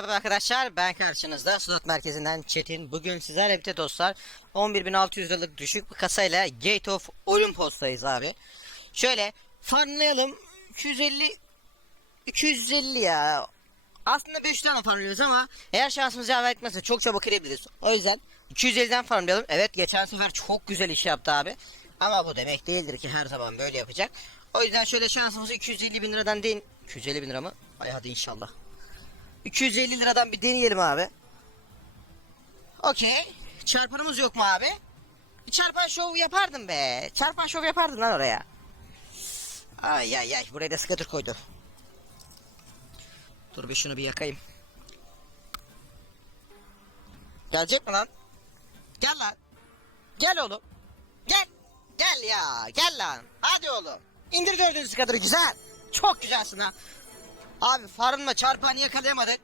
Merhaba arkadaşlar ben karşınızda slot merkezinden Çetin. Bugün sizlerle birlikte dostlar 11.600 liralık düşük bir kasayla Gate of Olympos'tayız abi. Şöyle farmlayalım 250 250 ya. Aslında 5 tane farmlıyoruz ama eğer şansımız yaver etmezse çok çabuk kırabiliriz. O yüzden 250'den farmlayalım. Evet geçen sefer çok güzel iş yaptı abi. Ama bu demek değildir ki her zaman böyle yapacak. O yüzden şöyle şansımızı 250 bin liradan değil 250 bin lira mı? Ay hadi inşallah. 250 liradan bir deneyelim abi. Okey. Çarpanımız yok mu abi? Bir çarpan şov yapardım be. Çarpan şov yapardım lan oraya. Ay ay ay. Buraya da skater koydu. Dur bir şunu bir yakayım. Gelecek mi lan? Gel lan. Gel oğlum. Gel. Gel ya. Gel lan. Hadi oğlum. İndir dördüncü skaterı güzel. Çok güzelsin ha. Abi farmla çarpanı yakalayamadık.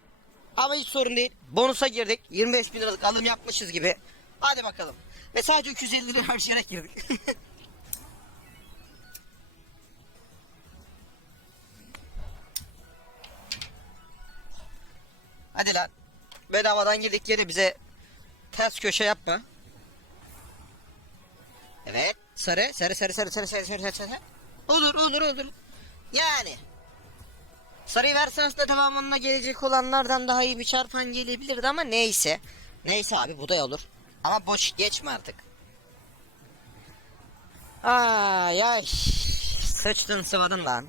Ama hiç sorun değil. Bonusa girdik. 25 bin liralık alım yapmışız gibi. Hadi bakalım. Ve sadece 250 lira harcayarak girdik. Hadi lan. Bedavadan girdik yere bize ters köşe yapma. Evet. Sarı, sarı, sarı, sarı, sarı, sarı, sarı, sarı, sarı. Olur, olur, olur. Yani. Sarıyı versen aslında tamamına gelecek olanlardan daha iyi bir çarpan gelebilirdi ama neyse. Neyse abi bu da olur. Ama boş geçme artık. Ay ay. Sıçtın sıvadın lan.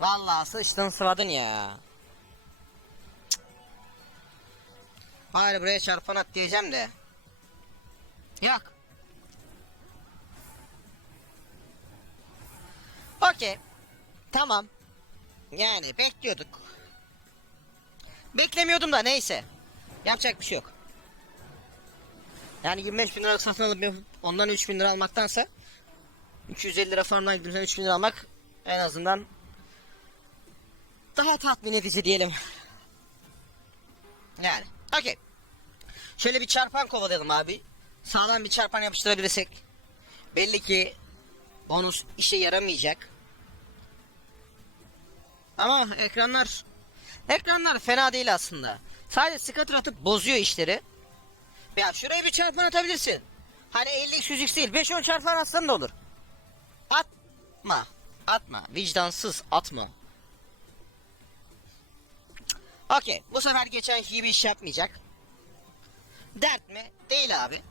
Vallahi sıçtın sıvadın ya. Cık. Bari buraya çarpan at diyeceğim de. Yok. Okey. Tamam. Yani bekliyorduk. Beklemiyordum da neyse. Yapacak bir şey yok. Yani 25 bin liralık satın alıp ondan 3 bin lira almaktansa 250 lira farmdan gidip 3 bin lira almak en azından daha tatmin edici diyelim. Yani okey. Şöyle bir çarpan kovalayalım abi. Sağlam bir çarpan yapıştırabilirsek belli ki bonus işe yaramayacak. Ama ekranlar ekranlar fena değil aslında. Sadece scatter atıp bozuyor işleri. Ya şuraya bir çarpan atabilirsin. Hani 50 100 değil 5-10 çarpan atsan da olur. Atma. Atma. Vicdansız atma. Okey. Bu sefer geçen gibi iş yapmayacak. Dert mi? Değil abi.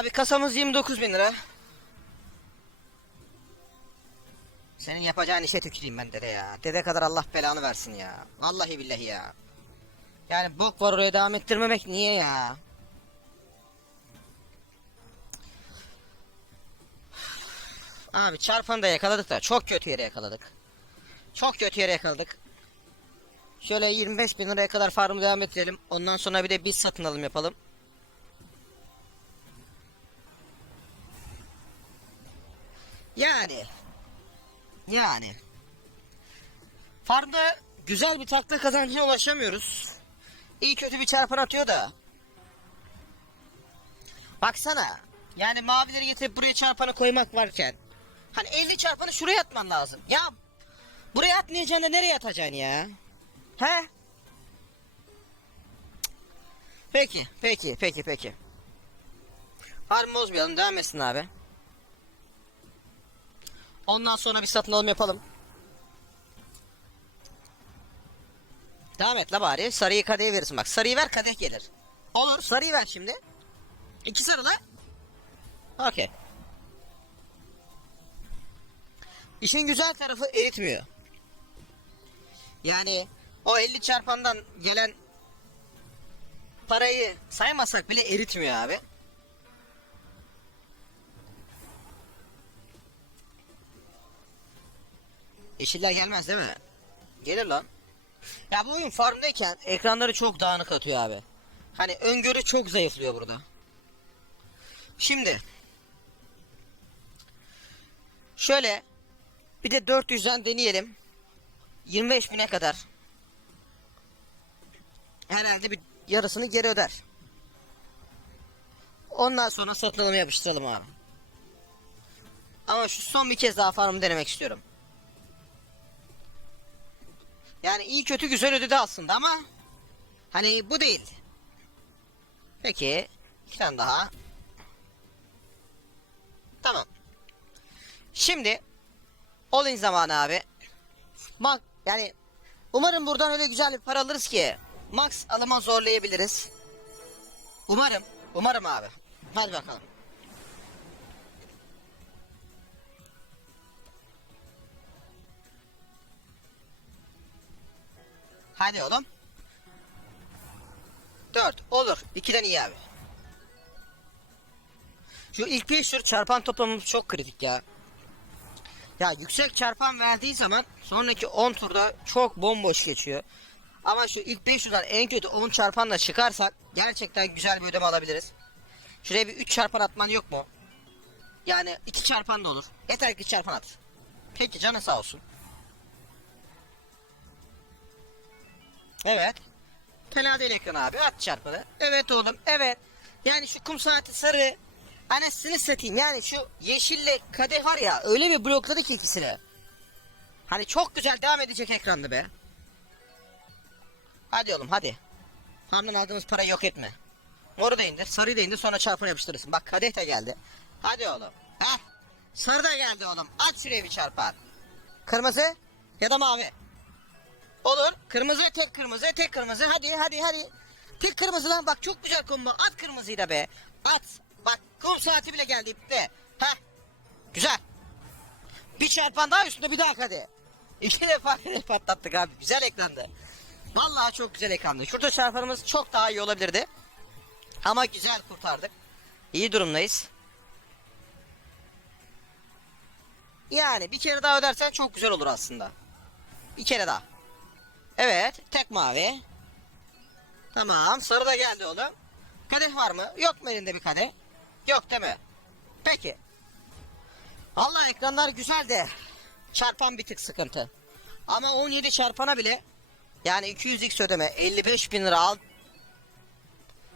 Abi kasamız 29 bin lira. Senin yapacağın işe tüküreyim ben dede ya. Dede kadar Allah belanı versin ya. Vallahi billahi ya. Yani bok var oraya devam ettirmemek niye ya? Abi çarpanı da yakaladık da çok kötü yere yakaladık. Çok kötü yere yakaladık. Şöyle 25 bin liraya kadar farmı devam ettirelim. Ondan sonra bir de biz satın alım yapalım. Yani. Yani. Farmda güzel bir takla kazancına ulaşamıyoruz. İyi kötü bir çarpan atıyor da. Baksana. Yani mavileri getirip buraya çarpanı koymak varken. Hani 50 çarpanı şuraya atman lazım. Ya buraya atmayacaksın da nereye atacaksın ya? He? Peki, peki, peki, peki. Farmı bozmayalım, devam etsin abi. Ondan sonra bir satın alım yapalım. Devam et la bari. Sarıyı kadeye verirsin bak. Sarıyı ver kadeh gelir. Olur sarıyı ver şimdi. İki sarı la. Okey. İşin güzel tarafı eritmiyor. Yani o 50 çarpandan gelen parayı saymasak bile eritmiyor abi. Yeşiller gelmez değil mi? Gelir lan. Ya bu oyun farmdayken ekranları çok dağınık atıyor abi. Hani öngörü çok zayıflıyor burada. Şimdi şöyle bir de 400'den deneyelim. 25 bine kadar. Herhalde bir yarısını geri öder. Ondan sonra satın yapıştıralım abi. Ama şu son bir kez daha farmı denemek istiyorum. Yani iyi kötü güzel ödedi aslında ama hani bu değil. Peki iki tane daha. Tamam. Şimdi all-in zamanı abi. Bak yani umarım buradan öyle güzel bir para alırız ki max alıma zorlayabiliriz. Umarım. Umarım abi. Hadi bakalım. Hadi oğlum. 4 olur. 2'den iyi abi. Şu ilk 5 tur çarpan toplamımız çok kritik ya. Ya yüksek çarpan verdiği zaman sonraki 10 turda çok bomboş geçiyor. Ama şu ilk 5 turdan en kötü 10 çarpanla çıkarsak gerçekten güzel bir ödeme alabiliriz. Şuraya bir 3 çarpan atman yok mu? Yani 2 çarpan da olur. Yeter ki çarpan at. Peki canı sağ olsun. Evet. Değil ekran abi. At çarpanı. Evet oğlum. Evet. Yani şu kum saati sarı. Anasını satayım. Yani şu yeşille kadeh var ya. Öyle bir blokladı ki ikisini. Hani çok güzel devam edecek ekrandı be. Hadi oğlum hadi. Hamdan aldığımız parayı yok etme. Moru da indir. Sarıyı da indir. Sonra çarpanı yapıştırırsın. Bak kadeh de geldi. Hadi oğlum. Heh. Sarı da geldi oğlum. At şuraya bir çarpan. Kırmızı ya da mavi. Olur. Kırmızı tek kırmızı tek kırmızı. Hadi hadi hadi. Tek kırmızı lan bak çok güzel combo. At kırmızıyı da be. At. Bak kum saati bile geldi ipte. Heh. Güzel. Bir çarpan daha üstünde bir daha hadi. İki defa patlattık abi. Güzel ekrandı. Vallahi çok güzel ekrandı. Şurada çarpanımız çok daha iyi olabilirdi. Ama güzel kurtardık. İyi durumdayız. Yani bir kere daha ödersen çok güzel olur aslında. Bir kere daha. Evet. Tek mavi. Tamam. Sarı da geldi oğlum. Kadeh var mı? Yok mu elinde bir kadeh? Yok değil mi? Peki. Allah ekranlar güzel de. Çarpan bir tık sıkıntı. Ama 17 çarpana bile yani 200x ödeme 55 bin lira al.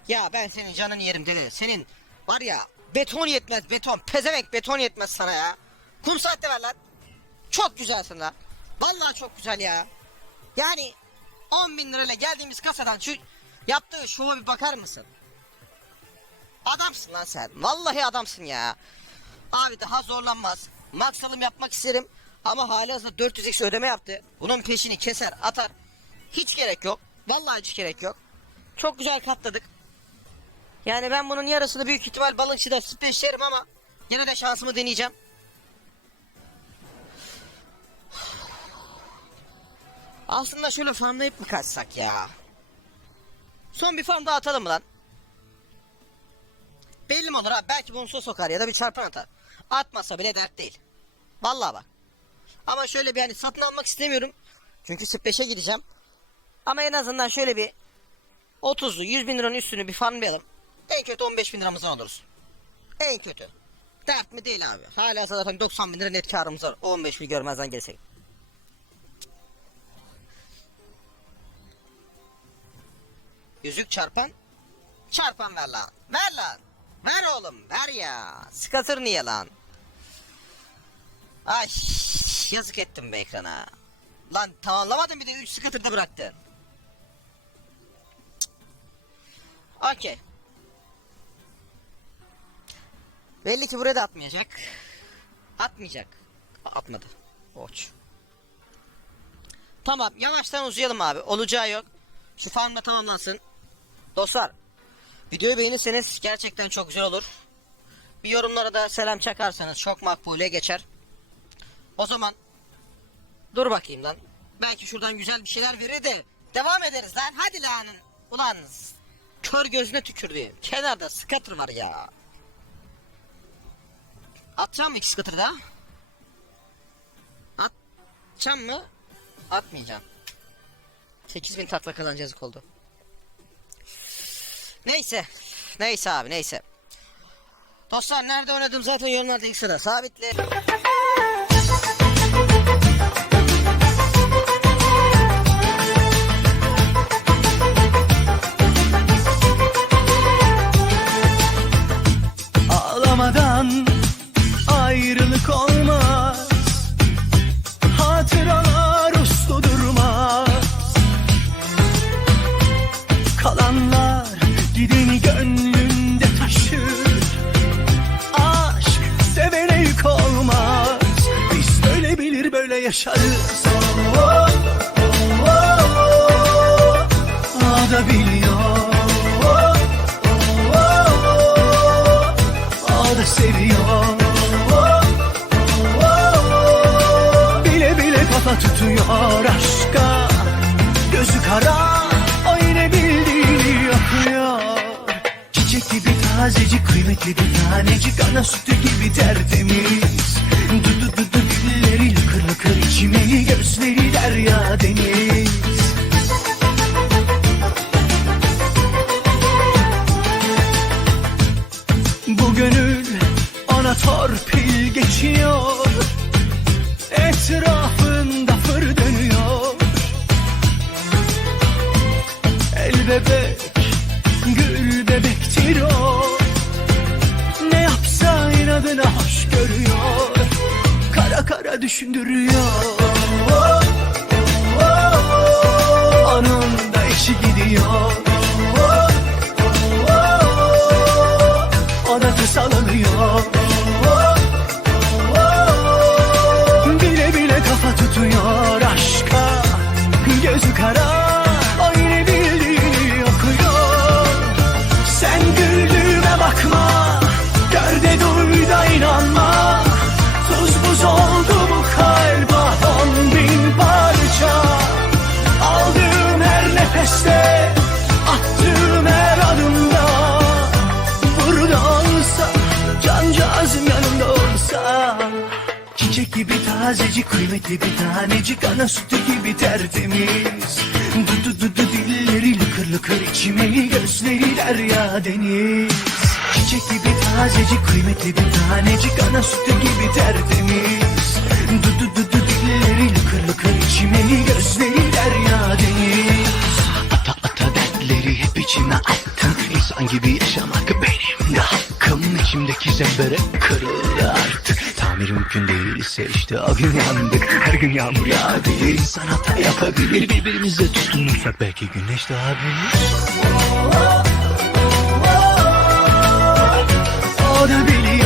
Ya ben senin canını yerim dedi. Senin var ya beton yetmez beton. Pezevenk beton yetmez sana ya. Kum saatte ver lan. Çok güzelsin lan. Vallahi çok güzel ya. Yani 10 bin lirayla geldiğimiz kasadan şu yaptığı şova bir bakar mısın? Adamsın lan sen. Vallahi adamsın ya. Abi daha zorlanmaz. Max alım yapmak isterim. Ama hali hazırda 400x ödeme yaptı. Bunun peşini keser atar. Hiç gerek yok. Vallahi hiç gerek yok. Çok güzel katladık. Yani ben bunun yarısını büyük ihtimal balıkçıda speşlerim ama yine de şansımı deneyeceğim. Aslında şöyle farmlayıp mı kaçsak ya? Son bir farm daha atalım mı lan? Belli mi olur abi? Belki bonusa sokar ya da bir çarpan atar. Atmasa bile dert değil. Vallahi bak. Ama şöyle bir hani satın almak istemiyorum. Çünkü 5'e gideceğim. Ama en azından şöyle bir 30'lu 100 bin liranın üstünü bir farmlayalım. En kötü 15 bin liramızdan alırız. En kötü. Dert mi değil abi. Hala zaten 90 bin lira net karımız var. 15 bin görmezden gelsek. Yüzük çarpan. Çarpan ver lan. Ver lan. Ver oğlum ver ya. Skatır niye lan? Ay yazık ettim be ekrana. Lan tamamlamadın bir de 3 skatırda bıraktın. Okey. Belli ki buraya da atmayacak. Atmayacak. Atmadı. Oç. Tamam yavaştan uzayalım abi. Olacağı yok. Şu farm da tamamlansın. Dostlar. Videoyu beğenirseniz gerçekten çok güzel olur. Bir yorumlara da selam çakarsanız çok makbule geçer. O zaman dur bakayım lan. Belki şuradan güzel bir şeyler verir de devam ederiz lan. Hadi lan. Ulan kör gözüne tükürdü. Kenarda scatter var ya. Atacağım mı iki scatter daha? Atacağım mı? Atmayacağım. 8000 takla kalan yazık oldu. Neyse. Neyse abi neyse. Dostlar nerede oynadım zaten yorumlarda ilk sıra sabitli. Yaşarız oh, oh, biliyor. Oh, seviyor. Bile bile kafa tutuyor aşka. Gözü kara Çiçek gibi tazecik kıymetli bir tanecik. Ana sütü gibi tertemiz. Dudu dudu dilleri lıkır lıkır içimeli Gözleri derya deniz. Bu gönül ona torpil geçiyor. Etrafında fır dönüyor. El bebek, Kara kara düşündürüyor. Onun da işi gidiyor tazecik kıymetli bir tanecik Ana sütü gibi tertemiz. Dudu dudu dilleri lıkır lıkır içimeli Gözleri derya deniz. Çiçek gibi tazecik kıymetli bir tanecik Ana sütü gibi tertemiz. Dudu dudu dilleri lıkır lıkır içimeli Gözleri derya deniz. Ata ata dertleri hep içime attım İnsan gibi yaşamak benim de hakkım. İçimdeki zembere işte abim yandık her gün yağmur yağdı İnsan hata yapabilir. Birbirimize tutunursak belki güneş daha büyür O da biliyor